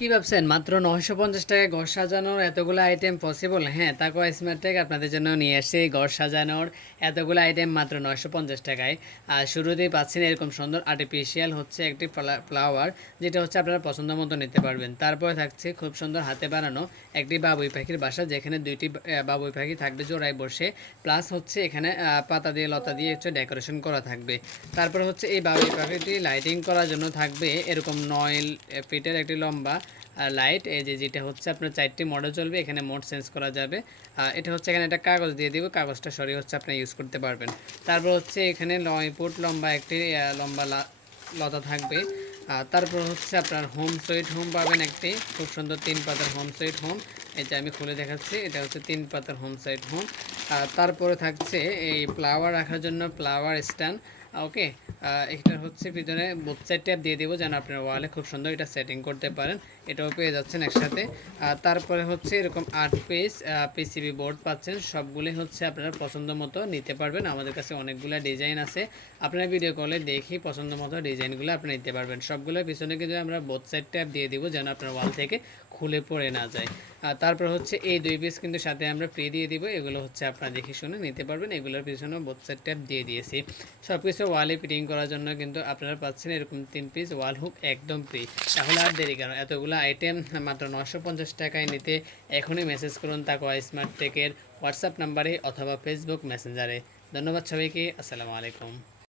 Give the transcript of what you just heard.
কি ভাবছেন মাত্র 950 টাকায় ঘর সাজানোর এতগুলো আইটেম পসিবল? হ্যাঁ, তাকওয়া স্মার্ট টেক আপনাদের জন্য নিয়ে আসছে ঘর সাজানোর এতগুলো আইটেম মাত্র 950 টাকায়। আর শুরুতেই পাচ্ছেন এরকম সুন্দর আর্টিফিশিয়াল হচ্ছে একটি ফ্লাওয়ার, যেটা হচ্ছে আপনারা পছন্দ মতো নিতে পারবেন। তারপরে থাকছে খুব সুন্দর হাতে বানানো একটি বাবুই পাখির বাসা, যেখানে দুইটি বাবুই পাখি থাকবে জোড়ায় বসে। প্লাস হচ্ছে এখানে পাতা দিয়ে লতা দিয়ে হচ্ছে ডেকোরেশন করা থাকবে। তারপরে হচ্ছে এই বাবুই পাখিটি লাইটিং করার জন্য থাকবে এরকম 9 ফিটের একটি লম্বা লাইট, এই যে যেটা হচ্ছে আপনার 4টি মোডে চলবে, এখানে মোড চেঞ্জ করা যাবে। এটা হচ্ছে এখানে একটা কাগজ দিয়ে দিব, কাগজটা সরিয়ে হচ্ছে আপনি ইউজ করতে পারবেন। তারপর হচ্ছে এখানে 9 ফুট লম্বা একটি লম্বা লতা থাকবে। তারপর হচ্ছে আপনার হোম সুইট হোম পাবেন একটি খুব সুন্দর 3 পাতার হোম সুইট হোম। এটা আমি খুলে দেখাচ্ছি, এটা হচ্ছে 3 পাতার হোম সুইট হোম। তারপরে থাকছে এই ফ্লাওয়ার রাখার জন্য ফ্লাওয়ার স্ট্যান্ড। ওকে, এটা হচ্ছে ভিতরে বোথ সাইড ট্যাপ দিয়ে দেবো যেন আপনার ওয়ালে খুব সুন্দর এটা সেটিং করতে পারেন। এটাও পেয়ে যাচ্ছেন একসাথে। তারপরে হচ্ছে এরকম 8 পিস পিসিবি বোর্ড পাচ্ছেন, সবগুলি হচ্ছে আপনারা পছন্দ মতো নিতে পারবেন। আমাদের কাছে অনেকগুলো ডিজাইন আছে, আপনারা ভিডিও কলে দেখি পছন্দ মতো ডিজাইনগুলো আপনি নিতে পারবেন। সবগুলোর পিছনে কিন্তু আমরা বোথ সাইড ট্যাপ দিয়ে দিব যেন আপনার ওয়াল থেকে খুলে পড়ে না যায়। তারপর হচ্ছে এই 2 পিস কিন্তু সাথে আমরা ফ্রি দিয়ে দিব, এগুলো হচ্ছে আপনারা দেখে শুনে নিতে পারবেন। এগুলোর পিছনেও বোথ সাইড ট্যাপ দিয়ে দিয়েছি। সব কিছু ওয়ালে ফিটিং করার জন্য কিন্তু আপনারা পাচ্ছেন এরকম 3 পিস ওয়াল হুক একদম ফ্রি। তাহলে আর দেরি কেন, এতগুলো আইটেম মাত্র 950 টাকায় নিতে এখনই মেসেজ করুন তাকওয়া স্মার্ট টেকের হোয়াটসঅ্যাপ নাম্বারে অথবা ফেসবুক মেসেঞ্জারে। ধন্যবাদ সবাইকে, আসসালামু আলাইকুম।